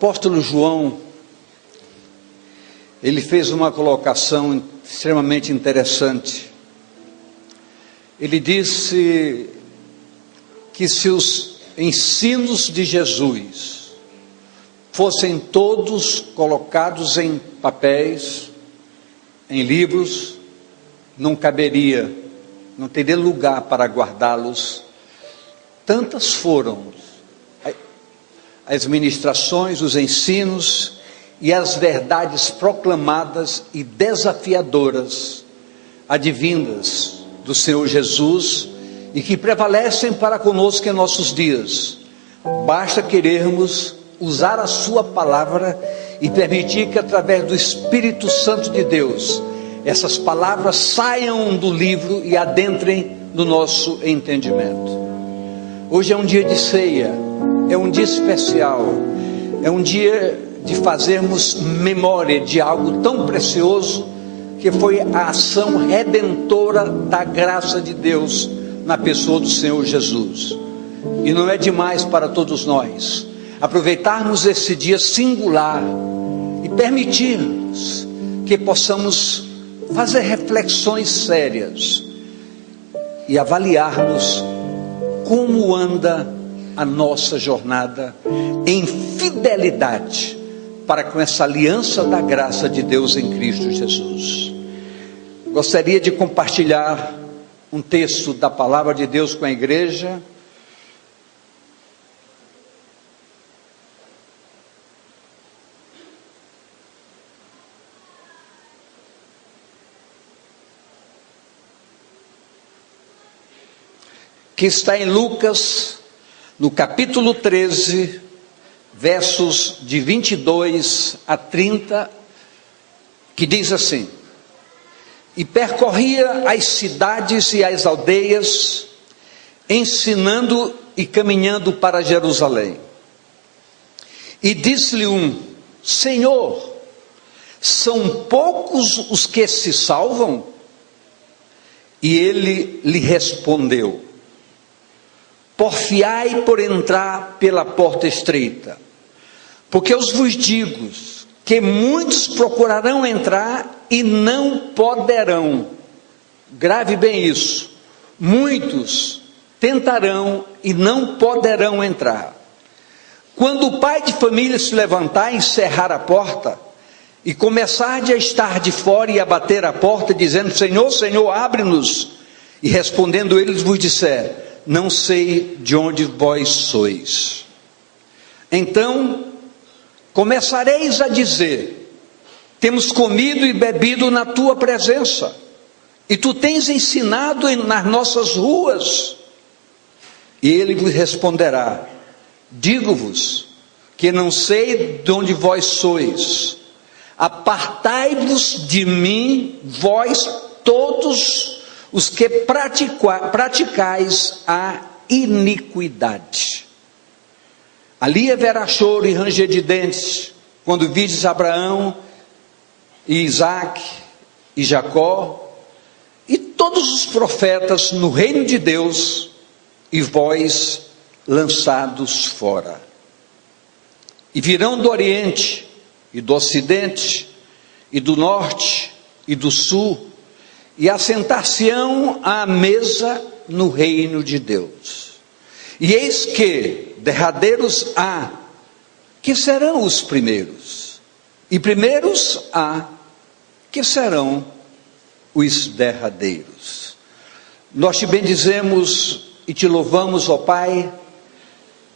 apóstolo João, ele fez uma colocação extremamente interessante. Ele disse que se os ensinos de Jesus fossem todos colocados em papéis, em livros, não caberia, não teria lugar para guardá-los. Tantas foram as ministrações, os ensinos e as verdades proclamadas e desafiadoras, advindas do Senhor Jesus, e que prevalecem para conosco em nossos dias. Basta querermos usar a sua palavra e permitir que através do Espírito Santo de Deus, essas palavras saiam do livro e adentrem no nosso entendimento. Hoje é um dia de ceia, é um dia especial, é um dia de fazermos memória de algo tão precioso, que foi a ação redentora da graça de Deus na pessoa do Senhor Jesus. E não é demais para todos nós aproveitarmos esse dia singular e permitirmos que possamos fazer reflexões sérias e avaliarmos como anda a nossa jornada em fidelidade para com essa aliança da graça de Deus em Cristo Jesus. Gostaria de compartilhar um texto da palavra de Deus com a igreja. Que está em Lucas, no capítulo 13, versos de 22 a 30, que diz assim: E percorria as cidades e as aldeias, ensinando e caminhando para Jerusalém. E disse-lhe um: Senhor, são poucos os que se salvam? E ele lhe respondeu: Porfiai por entrar pela porta estreita, porque eu vos digo que muitos procurarão entrar e não poderão. Grave bem isso: muitos tentarão e não poderão entrar. Quando o pai de família se levantar e cerrar a porta, e começar a estar de fora e a bater a porta, dizendo: Senhor, Senhor, abre-nos, e respondendo eles vos disser: não sei de onde vós sois. Então começareis a dizer: temos comido e bebido na tua presença, e tu tens ensinado nas nossas ruas. E ele vos responderá: digo-vos que não sei de onde vós sois. Apartai-vos de mim, vós todos os que praticais a iniquidade. Ali haverá choro e ranger de dentes, quando vides Abraão, e Isaque, e Jacó, e todos os profetas no reino de Deus, e vós lançados fora. E virão do Oriente, e do Ocidente, e do Norte, e do Sul, e assentar-se-ão à mesa no reino de Deus. E eis que derradeiros há, que serão os primeiros, e primeiros há, que serão os derradeiros. Nós te bendizemos e te louvamos, ó Pai,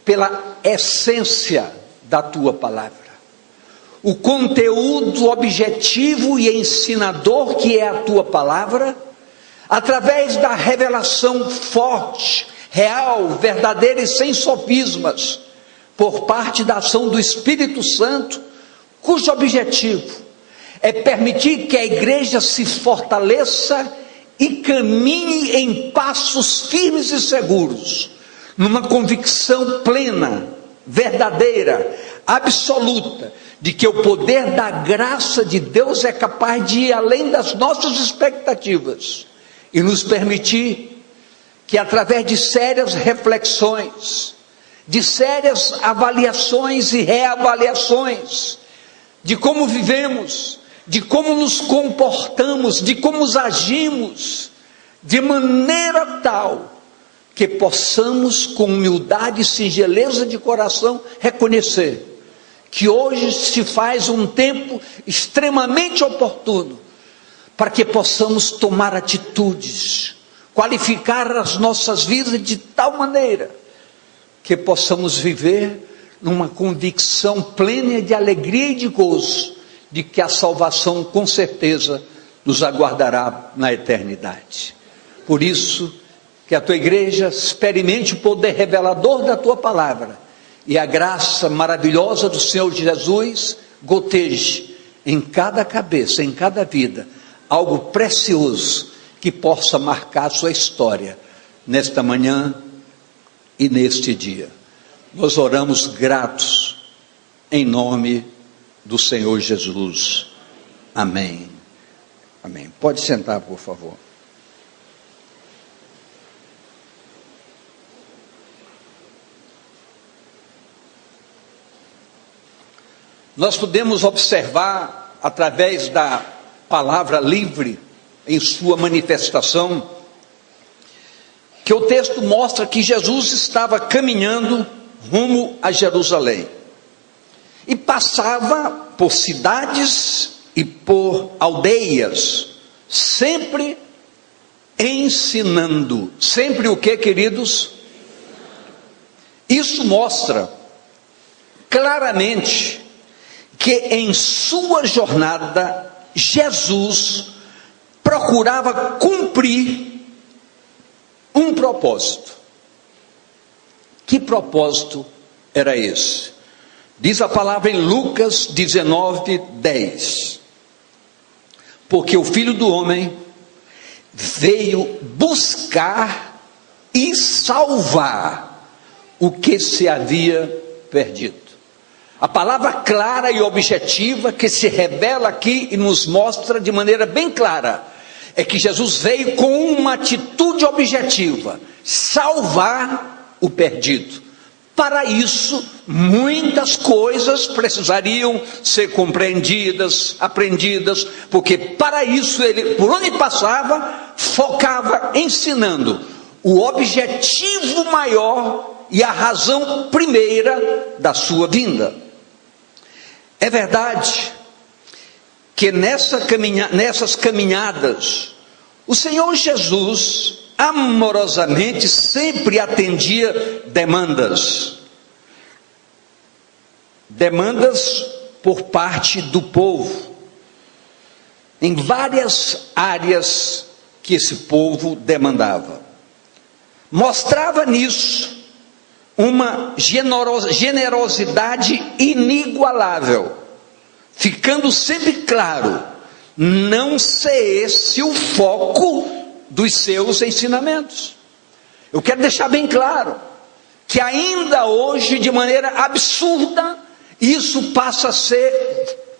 pela essência da tua palavra, o conteúdo objetivo e ensinador que é a tua palavra, através da revelação forte, real, verdadeira e sem sofismas, por parte da ação do Espírito Santo, cujo objetivo é permitir que a igreja se fortaleça e caminhe em passos firmes e seguros, numa convicção plena, verdadeira, absoluta, de que o poder da graça de Deus é capaz de ir além das nossas expectativas e nos permitir que, através de sérias reflexões, de sérias avaliações e reavaliações, de como vivemos, de como nos comportamos, de como agimos, de maneira tal que possamos, com humildade e singeleza de coração, reconhecer que hoje se faz um tempo extremamente oportuno para que possamos tomar atitudes, qualificar as nossas vidas de tal maneira que possamos viver numa convicção plena de alegria e de gozo, de que a salvação com certeza nos aguardará na eternidade. Por isso, que a tua igreja experimente o poder revelador da tua palavra, e a graça maravilhosa do Senhor Jesus goteje em cada cabeça, em cada vida, algo precioso que possa marcar a sua história nesta manhã e neste dia. Nós oramos gratos em nome do Senhor Jesus. Amém. Amém. Pode sentar, por favor. Nós podemos observar, através da palavra livre, em sua manifestação, que o texto mostra que Jesus estava caminhando rumo a Jerusalém, e passava por cidades e por aldeias, sempre ensinando. Sempre o que, queridos? Isso mostra claramente que em sua jornada, Jesus procurava cumprir um propósito. Que propósito era esse? Diz a palavra em Lucas 19:10: porque o Filho do Homem veio buscar e salvar o que se havia perdido. A palavra clara e objetiva que se revela aqui e nos mostra de maneira bem clara é que Jesus veio com uma atitude objetiva: salvar o perdido. Para isso, muitas coisas precisariam ser compreendidas, aprendidas, porque para isso ele, por onde passava, focava ensinando o objetivo maior e a razão primeira da sua vinda. É verdade que nessas caminhadas, o Senhor Jesus amorosamente sempre atendia demandas por parte do povo, em várias áreas que esse povo demandava. Mostrava nisso uma generosidade inigualável, ficando sempre claro, não ser esse o foco dos seus ensinamentos. Eu quero deixar bem claro que ainda hoje, de maneira absurda, isso passa a ser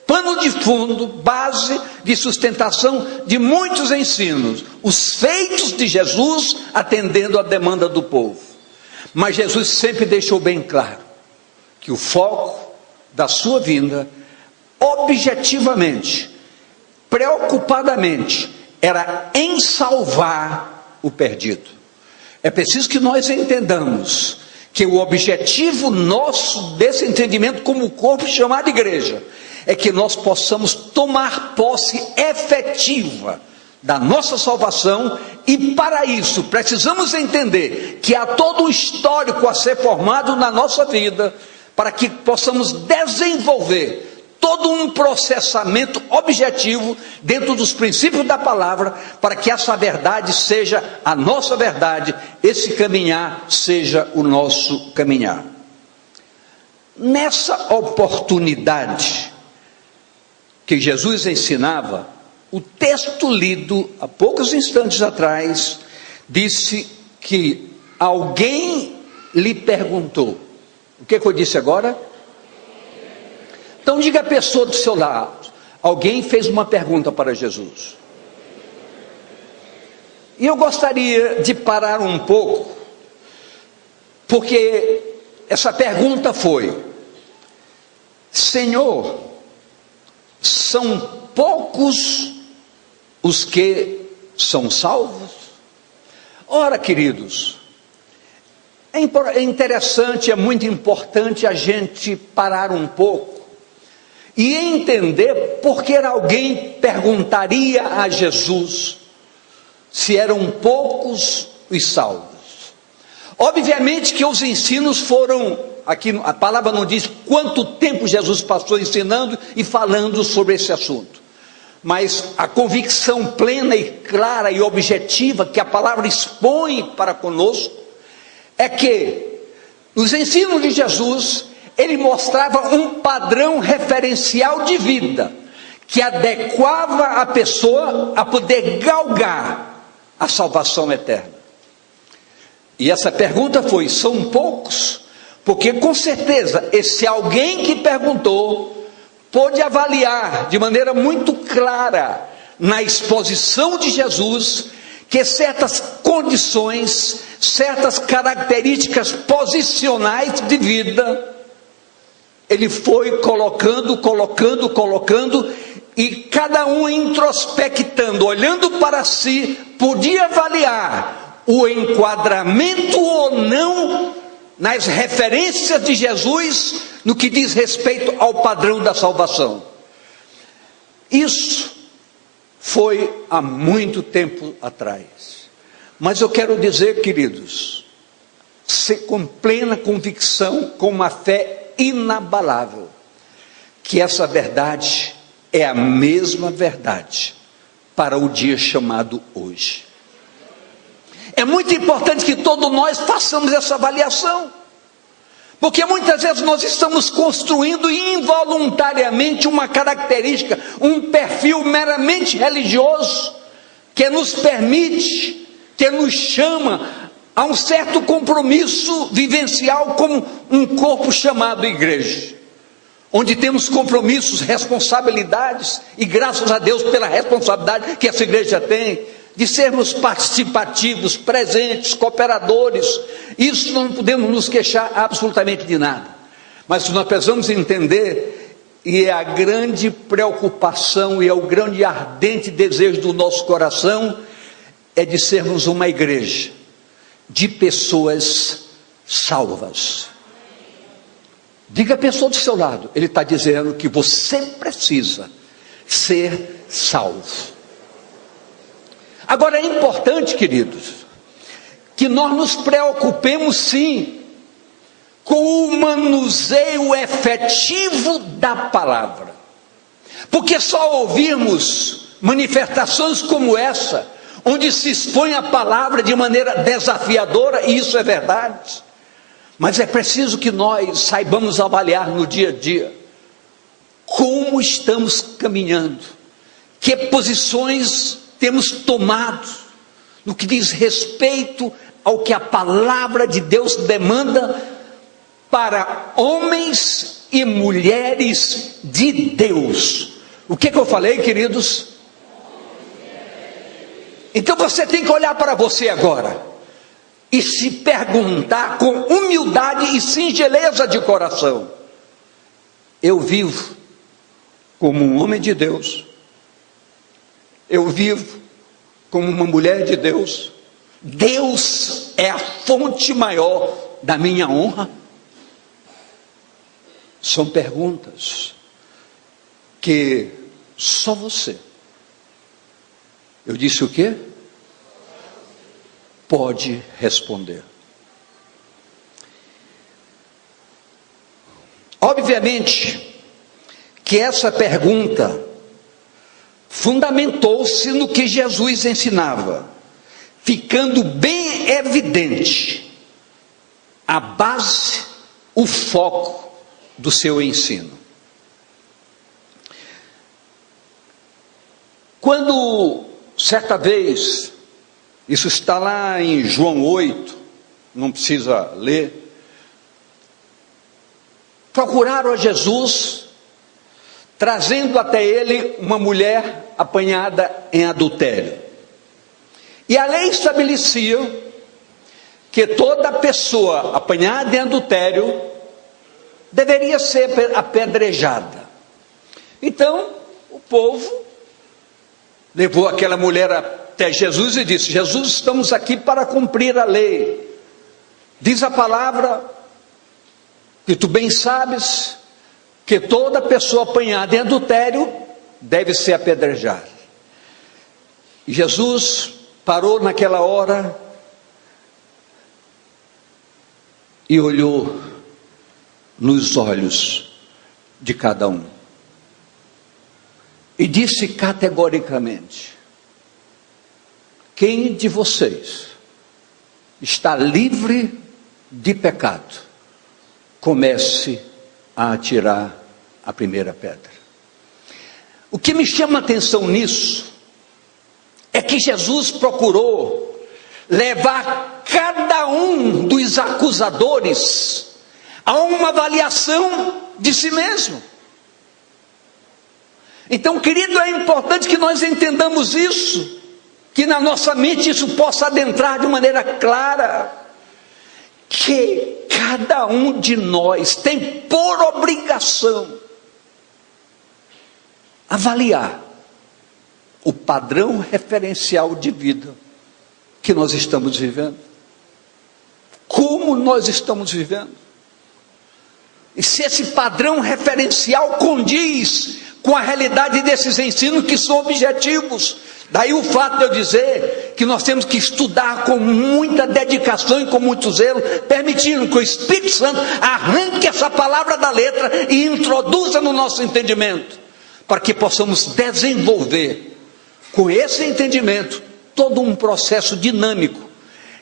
pano de fundo, base de sustentação de muitos ensinos, os feitos de Jesus atendendo à demanda do povo. Mas Jesus sempre deixou bem claro que o foco da sua vinda, objetivamente, preocupadamente, era em salvar o perdido. É preciso que nós entendamos que o objetivo nosso desse entendimento como corpo chamado igreja é que nós possamos tomar posse efetiva da nossa salvação, e para isso precisamos entender que há todo um histórico a ser formado na nossa vida, para que possamos desenvolver todo um processamento objetivo dentro dos princípios da palavra, para que essa verdade seja a nossa verdade, esse caminhar seja o nosso caminhar. Nessa oportunidade que Jesus ensinava, o texto lido há poucos instantes atrás disse que alguém lhe perguntou. O que eu disse agora? Então diga a pessoa do seu lado: alguém fez uma pergunta para Jesus. E eu gostaria de parar um pouco, porque essa pergunta foi: Senhor, são poucos os que são salvos? Ora, queridos, é interessante, é muito importante a gente parar um pouco e entender por que alguém perguntaria a Jesus se eram poucos os salvos. Obviamente que os ensinos foram, aqui a palavra não diz quanto tempo Jesus passou ensinando e falando sobre esse assunto, mas a convicção plena e clara e objetiva que a palavra expõe para conosco é que nos ensinos de Jesus ele mostrava um padrão referencial de vida que adequava a pessoa a poder galgar a salvação eterna. E essa pergunta foi: são poucos? Porque com certeza esse alguém que perguntou pôde avaliar de maneira muito clara na exposição de Jesus que certas condições, certas características posicionais de vida ele foi colocando, e cada um introspectando, olhando para si, podia avaliar o enquadramento ou não nas referências de Jesus no que diz respeito ao padrão da salvação. Isso foi há muito tempo atrás, mas eu quero dizer, queridos, com plena convicção, com uma fé inabalável, que essa verdade é a mesma verdade para o dia chamado hoje. É muito importante que todos nós façamos essa avaliação, porque muitas vezes nós estamos construindo involuntariamente uma característica, um perfil meramente religioso, que nos permite, que nos chama a um certo compromisso vivencial como um corpo chamado igreja, onde temos compromissos, responsabilidades, e graças a Deus pela responsabilidade que essa igreja tem, de sermos participativos, presentes, cooperadores. Isso não podemos nos queixar absolutamente de nada, mas nós precisamos entender, e é a grande preocupação, e é o grande ardente desejo do nosso coração, é de sermos uma igreja de pessoas salvas. Diga a pessoa do seu lado, ele está dizendo que você precisa ser salvo. Agora é importante, queridos, que nós nos preocupemos sim com o manuseio efetivo da palavra, porque só ouvirmos manifestações como essa, onde se expõe a palavra de maneira desafiadora, e isso é verdade, mas é preciso que nós saibamos avaliar no dia a dia como estamos caminhando, que posições temos tomado no que diz respeito ao que a palavra de Deus demanda para homens e mulheres de Deus. O que eu falei, queridos? Então você tem que olhar para você agora e se perguntar com humildade e singeleza de coração: eu vivo como um homem de Deus? Eu vivo como uma mulher de Deus? Deus é a fonte maior da minha honra? São perguntas que só você, eu disse o quê? Pode responder. Obviamente que essa pergunta fundamentou-se no que Jesus ensinava, ficando bem evidente a base, o foco do seu ensino. Quando, certa vez, isso está lá em João 8, não precisa ler, procuraram a Jesus, trazendo até ele uma mulher apanhada em adultério. E a lei estabelecia que toda pessoa apanhada em adultério deveria ser apedrejada. Então, o povo levou aquela mulher até Jesus e disse: Jesus, estamos aqui para cumprir a lei. Diz a palavra, que tu bem sabes, que toda pessoa apanhada em adultério deve ser apedrejada. E Jesus parou naquela hora e olhou nos olhos de cada um e disse categoricamente: quem de vocês está livre de pecado, comece a atirar a primeira pedra. O que me chama a atenção nisso é que Jesus procurou levar cada um dos acusadores a uma avaliação de si mesmo. Então, querido, é importante que nós entendamos isso, que na nossa mente isso possa adentrar de maneira clara, que cada um de nós tem por obrigação avaliar o padrão referencial de vida que nós estamos vivendo, como nós estamos vivendo, e se esse padrão referencial condiz com a realidade desses ensinos que são objetivos. Daí o fato de eu dizer que nós temos que estudar com muita dedicação e com muito zelo, permitindo que o Espírito Santo arranque essa palavra da letra e introduza no nosso entendimento, para que possamos desenvolver com esse entendimento todo um processo dinâmico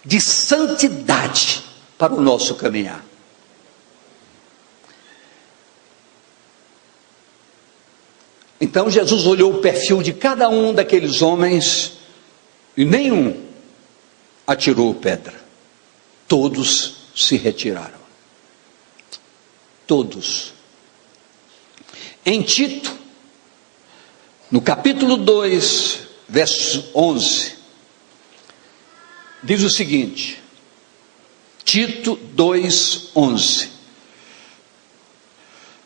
de santidade para o nosso caminhar. Então Jesus olhou o perfil de cada um daqueles homens e nenhum atirou pedra. Todos se retiraram. Todos. Em Tito, no capítulo 2, verso 11, diz o seguinte, Tito 2, 11: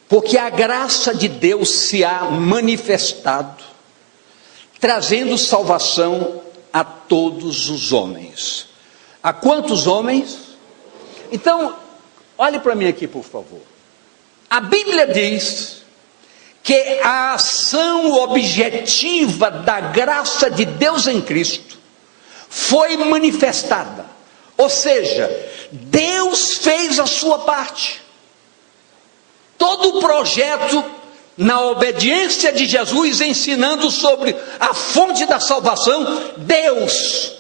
porque a graça de Deus se há manifestado, trazendo salvação a todos os homens. A quantos homens? Então, olhe para mim aqui, por favor. A Bíblia diz que a ação objetiva da graça de Deus em Cristo foi manifestada. Ou seja, Deus fez a sua parte. Todo o projeto na obediência de Jesus, ensinando sobre a fonte da salvação, Deus,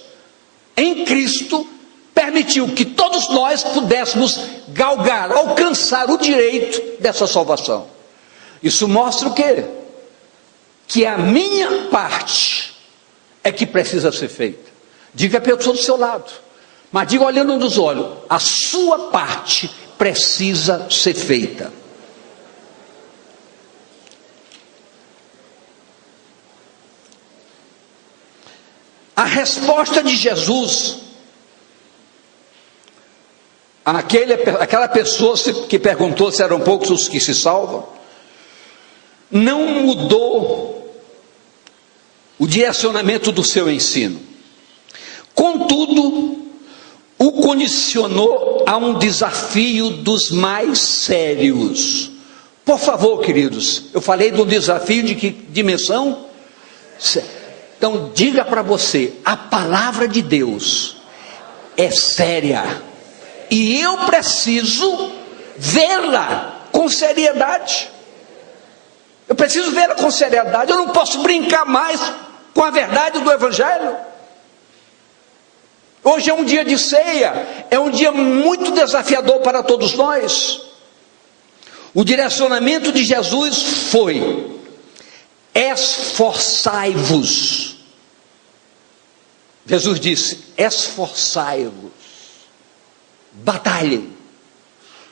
em Cristo, permitiu que todos nós pudéssemos galgar, alcançar o direito dessa salvação. Isso mostra o quê? Que a minha parte é que precisa ser feita. Diga a pessoa do seu lado, mas diga olhando nos olhos, a sua parte precisa ser feita. A resposta de Jesus àquela pessoa que perguntou se eram poucos os que se salvam, não mudou o direcionamento do seu ensino. Contudo, o condicionou a um desafio dos mais sérios. Por favor, queridos, eu falei de um desafio de que dimensão? Então diga para você, a palavra de Deus é séria, e eu preciso vê-la com seriedade. Eu preciso vê-la com seriedade, eu não posso brincar mais com a verdade do Evangelho. Hoje é um dia de ceia, é um dia muito desafiador para todos nós. O direcionamento de Jesus foi: esforçai-vos. Jesus disse: esforçai-vos, batalhem,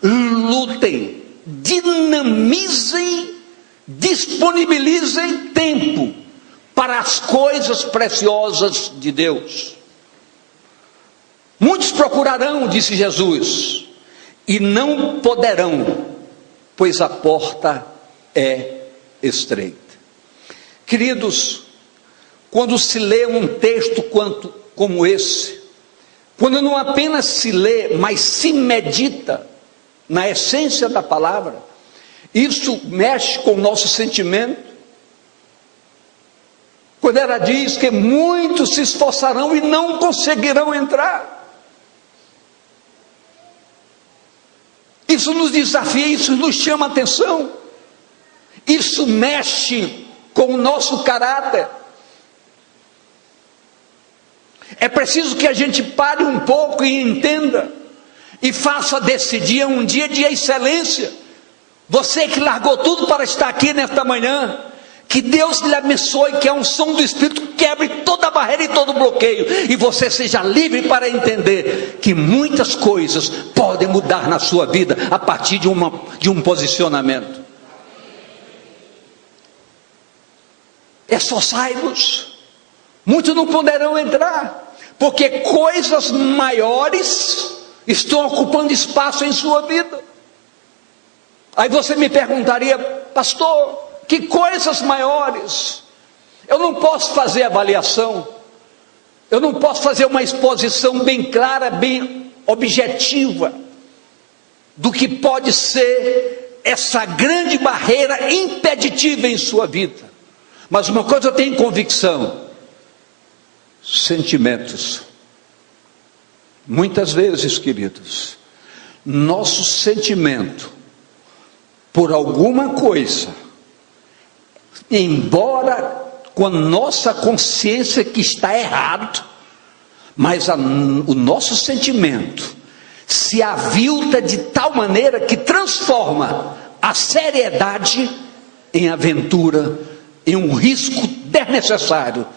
lutem, dinamizem, disponibilizem tempo para as coisas preciosas de Deus. Muitos procurarão, disse Jesus, e não poderão, pois a porta é estreita. Queridos, quando se lê um texto como esse, quando não apenas se lê, mas se medita na essência da palavra, isso mexe com o nosso sentimento. Quando ela diz que muitos se esforçarão e não conseguirão entrar, isso nos desafia, isso nos chama a atenção, isso mexe com o nosso caráter. É preciso que a gente pare um pouco e entenda, e faça desse dia um dia de excelência. Você que largou tudo para estar aqui nesta manhã, que Deus lhe abençoe, que a unção do Espírito quebre toda a barreira e todo o bloqueio, e você seja livre para entender que muitas coisas podem mudar na sua vida, a partir de um posicionamento. Esforçai-vos, muitos não poderão entrar, porque coisas maiores estão ocupando espaço em sua vida. Aí você me perguntaria: pastor, que coisas maiores? Eu não posso fazer avaliação, eu não posso fazer uma exposição bem clara, bem objetiva, do que pode ser essa grande barreira impeditiva em sua vida. Mas uma coisa eu tenho convicção: sentimentos. Muitas vezes, queridos, nosso sentimento por alguma coisa, embora com a nossa consciência que está errado, mas o nosso sentimento se avilta de tal maneira que transforma a seriedade em aventura, em um risco desnecessário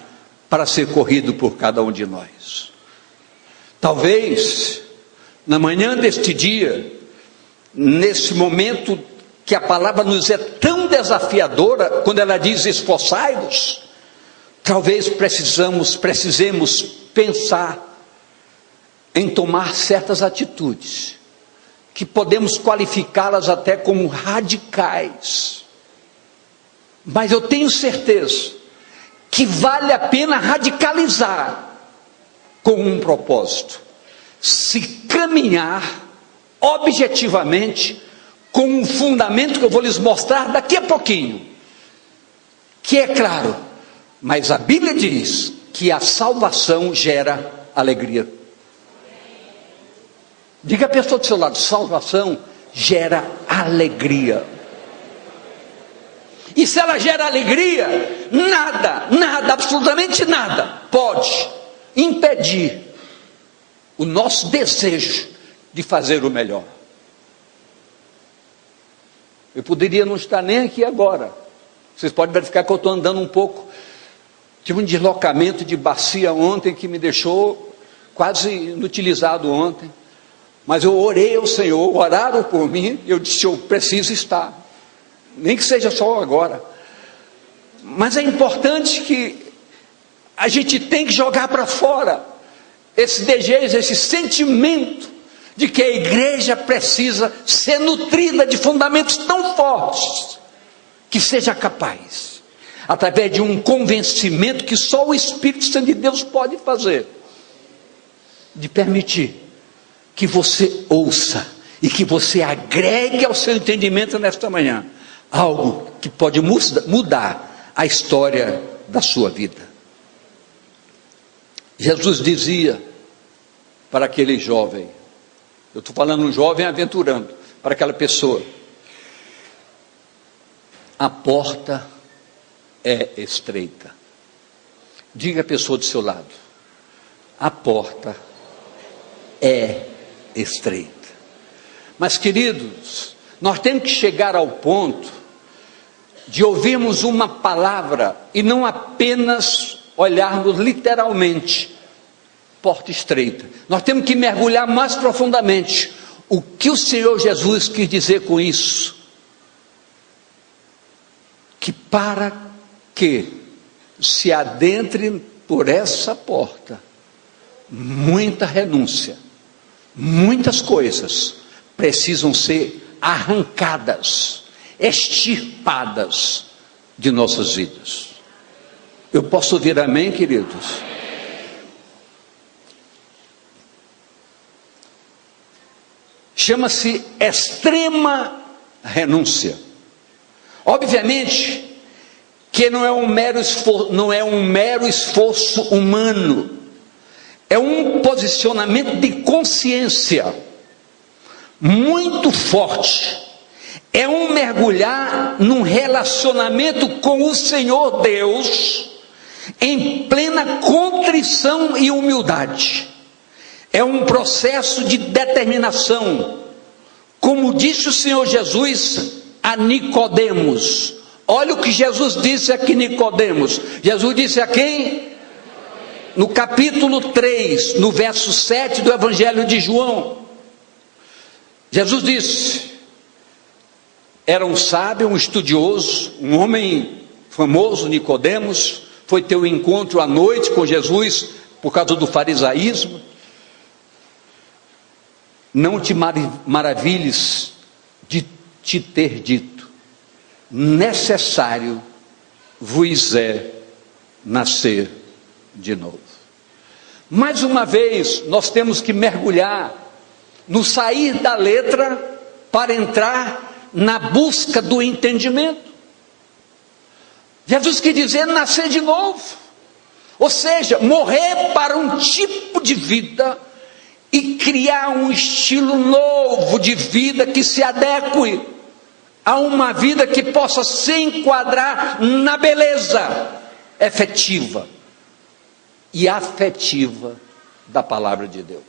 para ser corrido por cada um de nós. Talvez, na manhã deste dia, nesse momento que a palavra nos é tão desafiadora, quando ela diz esforçai-vos, talvez precisemos pensar em tomar certas atitudes, que podemos qualificá-las até como radicais, mas eu tenho certeza que vale a pena radicalizar com um propósito: se caminhar objetivamente com um fundamento que eu vou lhes mostrar daqui a pouquinho, que é claro, mas a Bíblia diz que a salvação gera alegria. Diga a pessoa do seu lado: salvação gera alegria. E se ela gera alegria, nada, absolutamente nada pode impedir o nosso desejo de fazer o melhor. Eu poderia não estar nem aqui agora. Vocês podem verificar que eu estou andando um pouco. Tive um deslocamento de bacia ontem que me deixou quase inutilizado ontem. Mas eu orei ao Senhor, oraram por mim, eu disse: eu preciso estar, nem que seja só agora. Mas é importante que a gente tem que jogar para fora esse desejo, esse sentimento de que a igreja precisa ser nutrida de fundamentos tão fortes, que seja capaz, através de um convencimento que só o Espírito Santo de Deus pode fazer, de permitir que você ouça e que você agregue ao seu entendimento nesta manhã algo que pode mudar a história da sua vida. Jesus dizia para aquele jovem, eu estou falando um jovem aventurando, para aquela pessoa: a porta é estreita. Diga a pessoa do seu lado: a porta é estreita. Mas, queridos, nós temos que chegar ao ponto de ouvirmos uma palavra e não apenas olharmos literalmente porta estreita. Nós temos que mergulhar mais profundamente. O que o Senhor Jesus quis dizer com isso? Que para que se adentre por essa porta, muita renúncia, muitas coisas precisam ser arrancadas, extirpadas de nossas vidas. Eu posso ouvir amém, queridos? Chama-se extrema renúncia. Obviamente que não é um mero esforço humano, é um posicionamento de consciência muito forte, é um mergulhar num relacionamento com o Senhor Deus, em plena contrição e humildade. É um processo de determinação, como disse o Senhor Jesus a Nicodemos. Olha o que Jesus disse aqui, Nicodemos. Jesus disse a quem? No capítulo 3, no verso 7 do Evangelho de João. Jesus disse: era um sábio, um estudioso, um homem famoso, Nicodemos, foi ter um encontro à noite com Jesus, por causa do farisaísmo. Não te maravilhes de te ter dito, necessário vos é nascer de novo. Mais uma vez, nós temos que mergulhar no sair da letra para entrar na busca do entendimento. Jesus quer dizer nascer de novo, ou seja, morrer para um tipo de vida e criar um estilo novo de vida que se adeque a uma vida que possa se enquadrar na beleza efetiva e afetiva da palavra de Deus.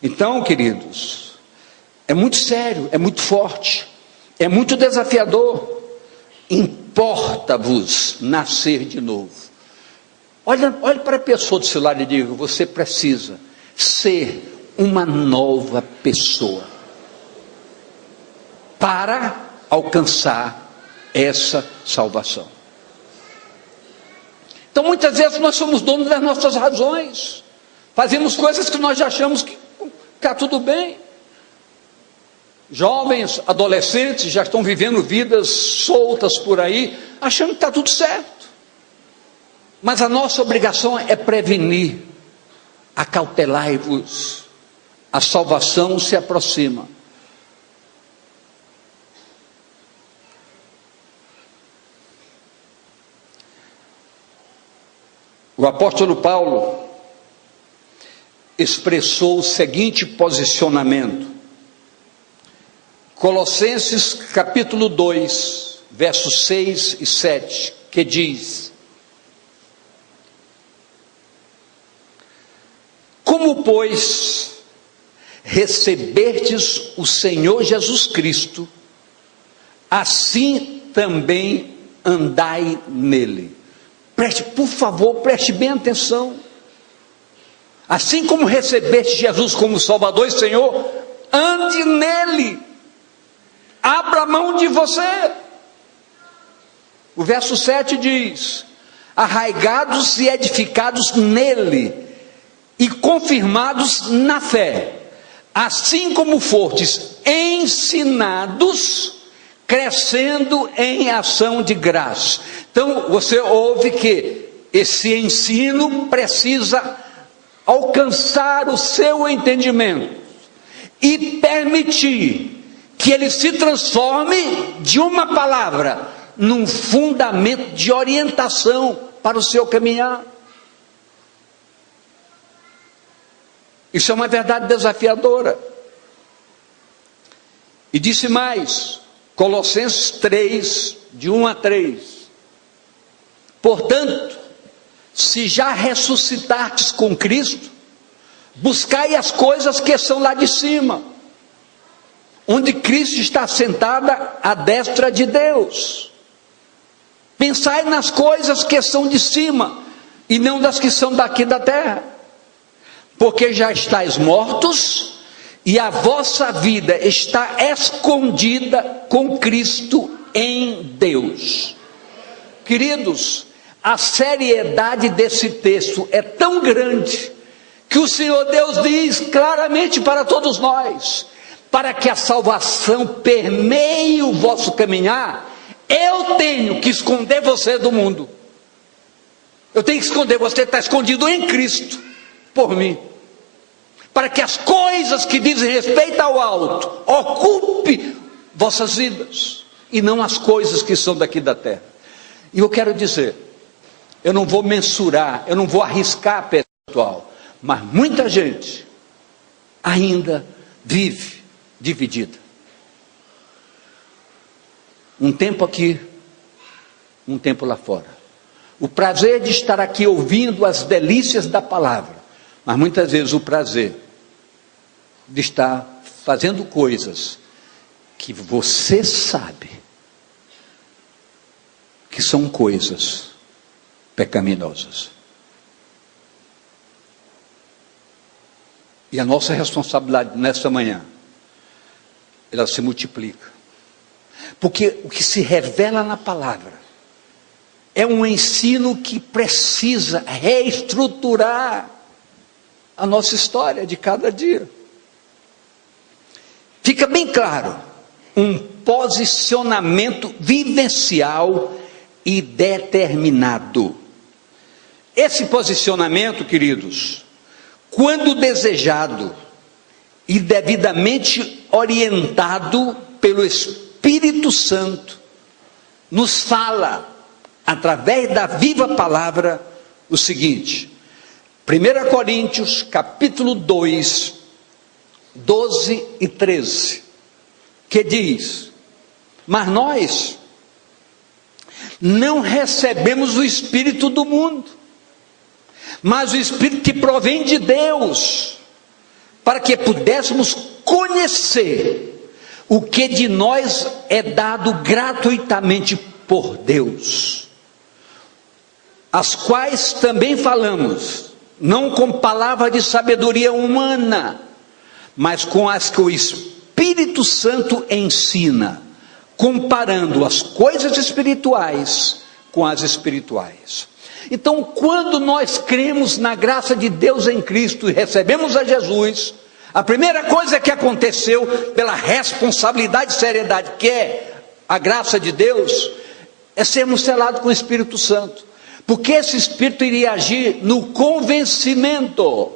Então, queridos, é muito sério, é muito forte, é muito desafiador. Importa-vos nascer de novo. Olhe para a pessoa do seu lado e diga: você precisa ser uma nova pessoa para alcançar essa salvação. Então muitas vezes nós somos donos das nossas razões, fazemos coisas que nós já achamos que está tudo bem. Jovens, adolescentes já estão vivendo vidas soltas por aí, achando que está tudo certo. Mas a nossa obrigação é prevenir. Acautelai-vos, a salvação se aproxima. O apóstolo Paulo expressou o seguinte posicionamento, Colossenses capítulo 2, versos 6 e 7, que diz: como, pois, recebestes o Senhor Jesus Cristo, assim também andai nele. Por favor, preste bem atenção. Assim como recebeste Jesus como Salvador e Senhor, ande nele. Abra mão de você. O verso 7 diz: arraigados e edificados nele, e confirmados na fé, assim como fortes ensinados, crescendo em ação de graça. Então você ouve que esse ensino precisa alcançar o seu entendimento e permitir que ele se transforme de uma palavra num fundamento de orientação para o seu caminhar. Isso é uma verdade desafiadora. E disse mais, Colossenses 3, de 1 a 3. Portanto, se já ressuscitastes com Cristo, buscai as coisas que são lá de cima, onde Cristo está sentada à destra de Deus. Pensai nas coisas que são de cima, e não das que são daqui da terra. Porque já estáis mortos, e a vossa vida está escondida com Cristo em Deus. Queridos, a seriedade desse texto é tão grande, que o Senhor Deus diz claramente para todos nós: para que a salvação permeie o vosso caminhar, eu tenho que esconder você do mundo. Eu tenho que esconder, você está escondido em Cristo, por mim. Para que as coisas que dizem respeito ao alto ocupe vossas vidas, e não as coisas que são daqui da terra. E eu quero dizer, eu não vou mensurar, eu não vou arriscar pessoal, mas muita gente ainda vive dividida. Um tempo aqui, um tempo lá fora. O prazer de estar aqui ouvindo as delícias da palavra, mas muitas vezes o prazer de estar fazendo coisas que você sabe que são coisas pecaminosas. E a nossa responsabilidade nesta manhã, ela se multiplica. Porque o que se revela na palavra é um ensino que precisa reestruturar a nossa história de cada dia. Fica bem claro, um posicionamento vivencial e determinado. Esse posicionamento, queridos, quando desejado e devidamente orientado pelo Espírito Santo, nos fala, através da viva palavra, o seguinte: 1 Coríntios, capítulo 2, 12 e 13, que diz: mas nós não recebemos o Espírito do mundo, mas o Espírito que provém de Deus, para que pudéssemos conhecer o que de nós é dado gratuitamente por Deus, as quais também falamos, não com palavra de sabedoria humana, mas com as que o Espírito Santo ensina, comparando as coisas espirituais com as espirituais. Então, quando nós cremos na graça de Deus em Cristo e recebemos a Jesus, a primeira coisa que aconteceu, pela responsabilidade e seriedade que é a graça de Deus, é sermos selados com o Espírito Santo, porque esse Espírito iria agir no convencimento.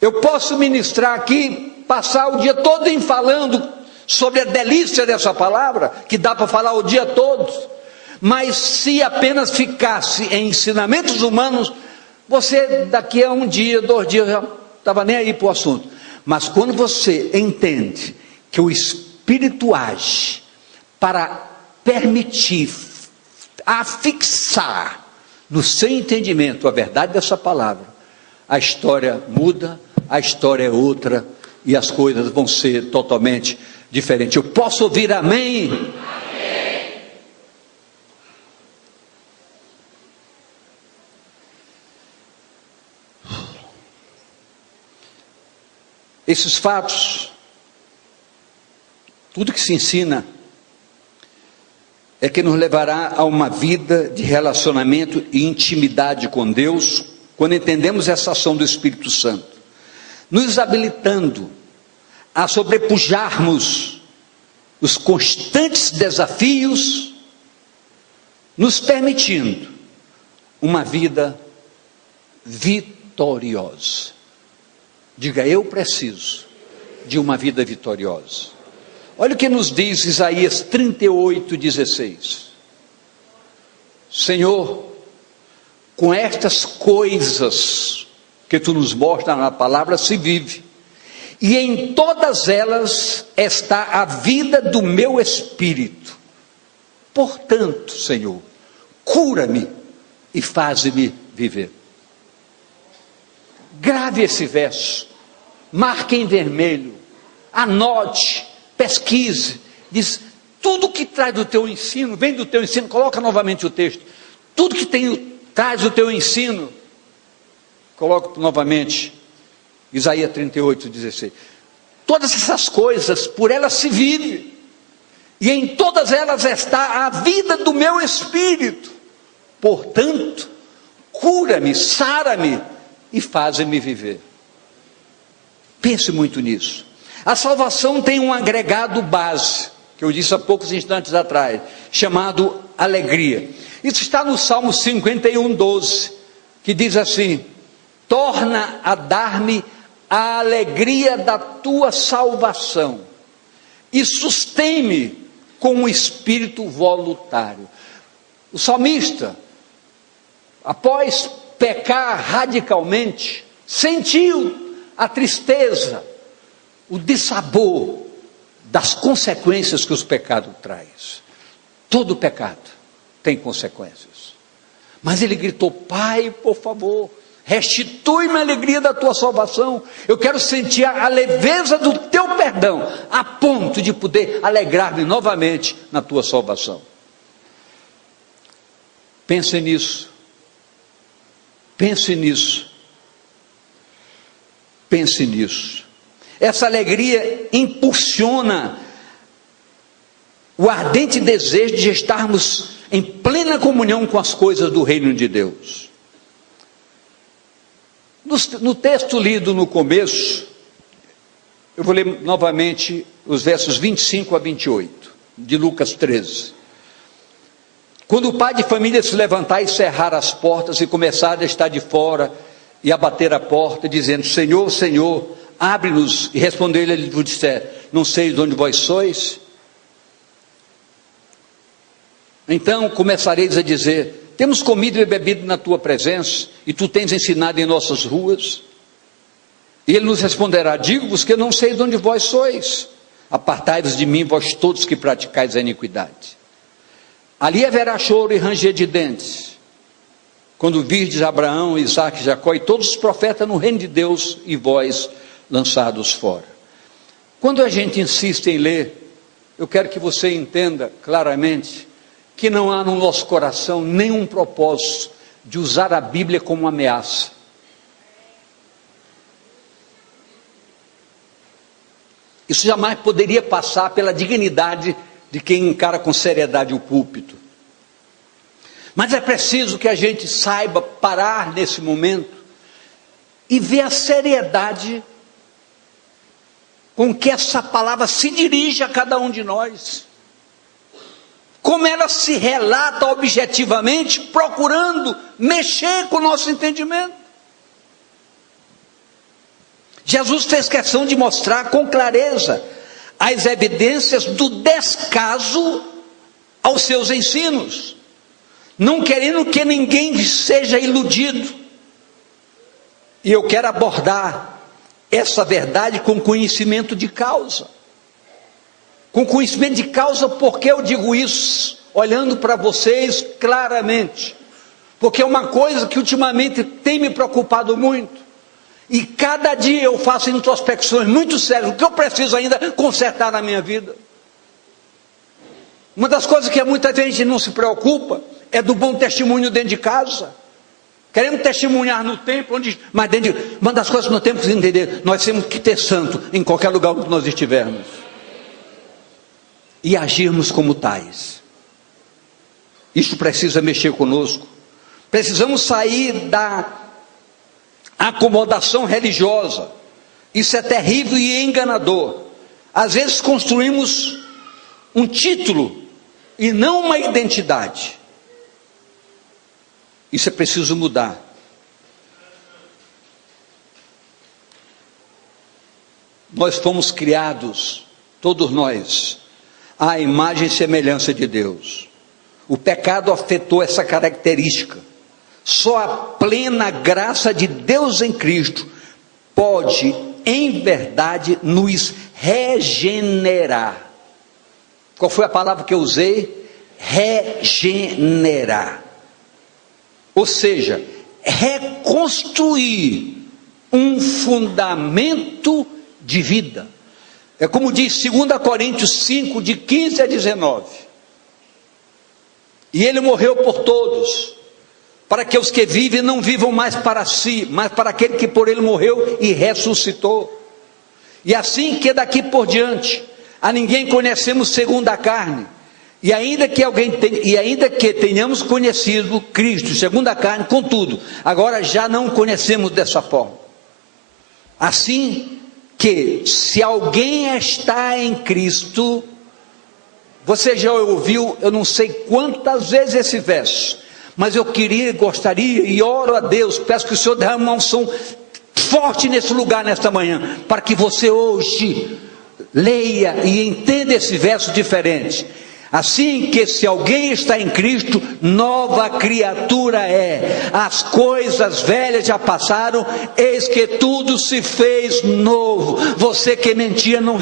Eu posso ministrar aqui, passar o dia todo falando sobre a delícia dessa palavra, que dá para falar o dia todo, mas se apenas ficasse em ensinamentos humanos, você daqui a um dia, 2 dias, já estava nem aí para o assunto. Mas quando você entende que o Espírito age para permitir afixar no seu entendimento a verdade dessa palavra, a história muda, a história é outra, e as coisas vão ser totalmente diferentes. Eu posso ouvir amém? Amém. Esses fatos, tudo que se ensina, é que nos levará a uma vida de relacionamento e intimidade com Deus, quando entendemos essa ação do Espírito Santo, nos habilitando a sobrepujarmos os constantes desafios, nos permitindo uma vida vitoriosa. Diga, eu preciso de uma vida vitoriosa. Olha o que nos diz Isaías 38:16. Senhor, com estas coisas que tu nos mostras na palavra se vive, e em todas elas está a vida do meu espírito. Portanto, Senhor, cura-me e faze-me viver. Grave esse verso, marque em vermelho, anote, pesquise, diz, tudo que traz do teu ensino, vem do teu ensino, coloca novamente o texto, tudo que traz do teu ensino, coloca novamente, Isaías 38:16, todas essas coisas, por elas se vive, e em todas elas está a vida do meu espírito, portanto, cura-me, sara-me, e faze-me viver. Pense muito nisso. A salvação tem um agregado base, que eu disse há poucos instantes atrás, chamado alegria. Isso está no Salmo 51, 12, que diz assim: torna a dar-me a alegria da tua salvação e sustém-me com um espírito voluntário. O salmista, após pecar radicalmente, sentiu a tristeza, o dissabor das consequências que os pecados traz. Todo pecado tem consequências. Mas ele gritou: Pai, por favor, restitui-me a alegria da tua salvação. Eu quero sentir a leveza do teu perdão, a ponto de poder alegrar-me novamente na tua salvação. Pense nisso. Pense nisso. Pense nisso. Essa alegria impulsiona o ardente desejo de estarmos em plena comunhão com as coisas do reino de Deus. No texto lido no começo, eu vou ler novamente os versos 25 a 28, de Lucas 13. Quando o pai de família se levantar e cerrar as portas e começar a estar de fora e a bater a porta, dizendo: Senhor, Senhor, abre-nos, e respondeu-lhe, ele vos disser: não sei de onde vós sois. Então começareis a dizer: temos comido e bebido na tua presença, e tu tens ensinado em nossas ruas. E ele nos responderá: digo-vos que eu não sei de onde vós sois. Apartai-vos de mim, vós todos que praticais a iniquidade. Ali haverá choro e ranger de dentes, quando virdes Abraão, Isaque, Jacó e todos os profetas no reino de Deus, e vós lançados fora. Quando a gente insiste em ler, eu quero que você entenda claramente que não há no nosso coração nenhum propósito de usar a Bíblia como ameaça. Isso jamais poderia passar pela dignidade de quem encara com seriedade o púlpito. Mas é preciso que a gente saiba parar nesse momento e ver a seriedade com que essa palavra se dirige a cada um de nós. Como ela se relata objetivamente, procurando mexer com o nosso entendimento. Jesus fez questão de mostrar com clareza as evidências do descaso aos seus ensinos, não querendo que ninguém seja iludido. E eu quero abordar essa verdade com conhecimento de causa. Com conhecimento de causa, porque eu digo isso, olhando para vocês claramente, porque é uma coisa que ultimamente tem me preocupado muito, e cada dia eu faço introspecções muito sérias, o que eu preciso ainda consertar na minha vida. Uma das coisas que muita gente não se preocupa, é do bom testemunho dentro de casa. Queremos testemunhar no templo, mas uma das coisas que nós temos que entender, nós temos que ter santo em qualquer lugar onde nós estivermos. E agirmos como tais. Isso precisa mexer conosco. Precisamos sair da acomodação religiosa. Isso é terrível e enganador. Às vezes construímos um título e não uma identidade. Isso é preciso mudar. Nós fomos criados, todos nós, à imagem e semelhança de Deus. O pecado afetou essa característica. Só a plena graça de Deus em Cristo pode, em verdade, nos regenerar. Qual foi a palavra que eu usei? Regenerar. Ou seja, reconstruir um fundamento de vida. É como diz 2 Coríntios 5, de 15 a 19. E ele morreu por todos, para que os que vivem não vivam mais para si, mas para aquele que por ele morreu e ressuscitou. E assim que daqui por diante, a ninguém conhecemos segundo a carne. E ainda que tenhamos conhecido Cristo segundo a carne, contudo, agora já não conhecemos dessa forma. Assim que se alguém está em Cristo, você já ouviu, eu não sei quantas vezes esse verso, mas eu gostaria e oro a Deus, peço que o Senhor derrame uma unção forte nesse lugar, nesta manhã, para que você hoje leia e entenda esse verso diferente. Assim que se alguém está em Cristo, nova criatura é. As coisas velhas já passaram, eis que tudo se fez novo. Você que mentia, não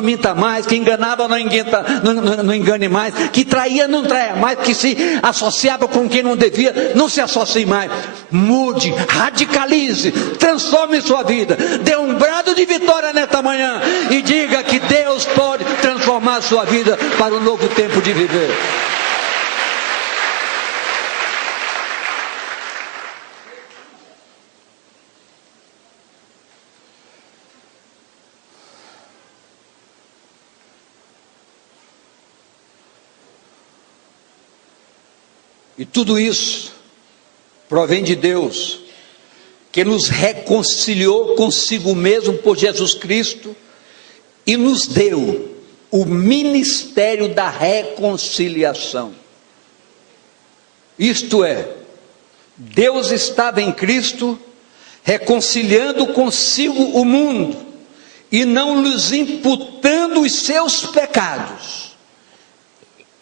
minta mais. Que enganava, não engane mais. Que traía, não traia mais. Que se associava com quem não devia, não se associe mais. Mude, radicalize, transforme sua vida. Dê um brado de vitória nesta manhã e diga que Deus pode transformar a sua vida para um novo tempo de viver. E tudo isso provém de Deus, que nos reconciliou consigo mesmo por Jesus Cristo e nos deu o ministério da reconciliação. Isto é, Deus estava em Cristo reconciliando consigo o mundo e não lhes imputando os seus pecados,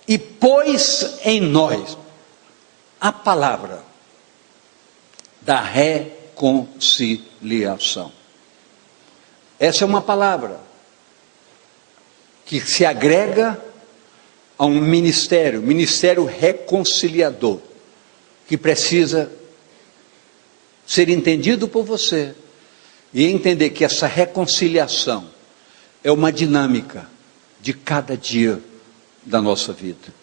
e pôs em nós a palavra da reconciliação. Essa é uma palavra que se agrega a um ministério reconciliador, que precisa ser entendido por você, e entender que essa reconciliação é uma dinâmica de cada dia da nossa vida,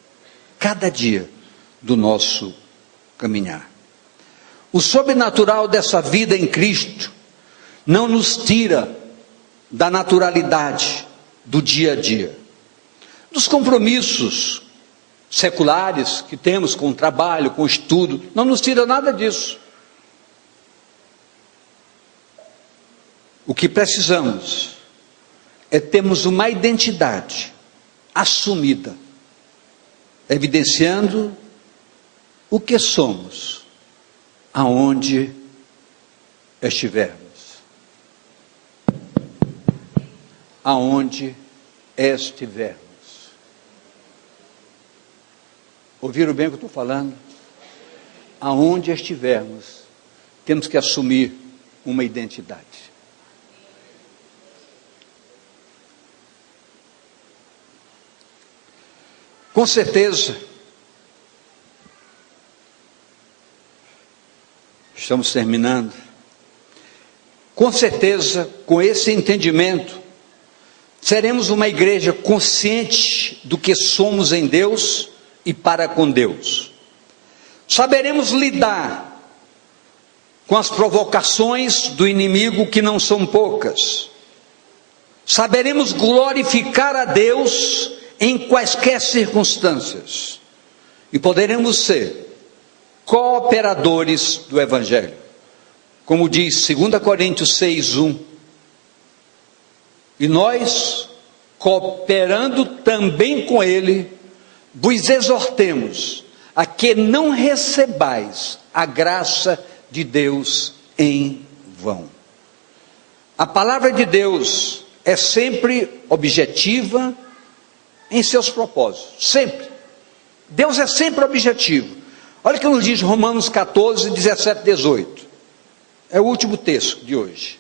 cada dia do nosso caminhar. O sobrenatural dessa vida em Cristo não nos tira da naturalidade do dia a dia, dos compromissos seculares que temos com o trabalho, com o estudo, não nos tira nada disso. O que precisamos é termos uma identidade assumida, evidenciando o que somos, aonde estivermos. Aonde estivermos. Ouviram bem o que eu estou falando? Aonde estivermos, temos que assumir uma identidade. Com certeza, estamos terminando. Com certeza, com esse entendimento, seremos uma igreja consciente do que somos em Deus e para com Deus. Saberemos lidar com as provocações do inimigo, que não são poucas. Saberemos glorificar a Deus em quaisquer circunstâncias. E poderemos ser cooperadores do Evangelho. Como diz 2 Coríntios 6:1. E nós, cooperando também com ele, vos exortemos a que não recebais a graça de Deus em vão. A palavra de Deus é sempre objetiva em seus propósitos, sempre. Deus é sempre objetivo. Olha o que nos diz Romanos 14, 17, 18. É o último texto de hoje.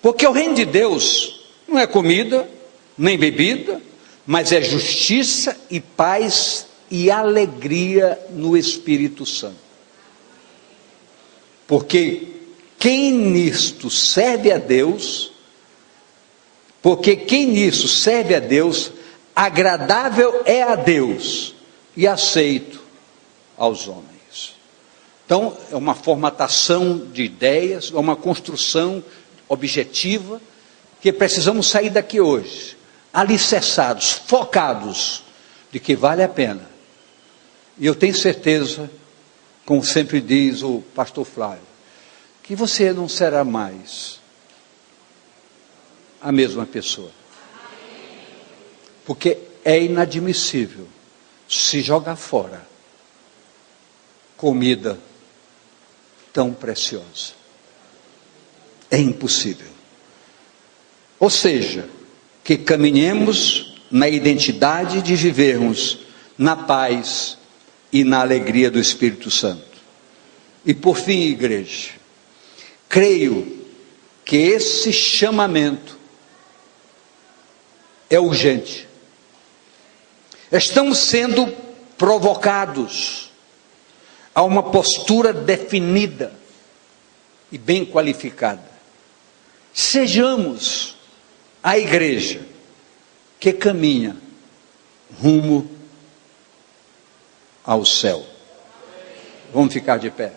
Porque o reino de Deus não é comida, nem bebida, mas é justiça e paz e alegria no Espírito Santo. Porque quem nisto serve a Deus, agradável é a Deus e aceito aos homens. Então, é uma formatação de ideias, é uma construção objetiva, que precisamos sair daqui hoje, alicerçados, focados, de que vale a pena. E eu tenho certeza, como sempre diz o pastor Flávio, que você não será mais a mesma pessoa. Porque é inadmissível se jogar fora comida tão preciosa. É impossível. Ou seja, que caminhemos na identidade de vivermos na paz e na alegria do Espírito Santo. E por fim, igreja, creio que esse chamamento é urgente. Estamos sendo provocados a uma postura definida e bem qualificada. Sejamos a igreja que caminha rumo ao céu. Vamos ficar de pé.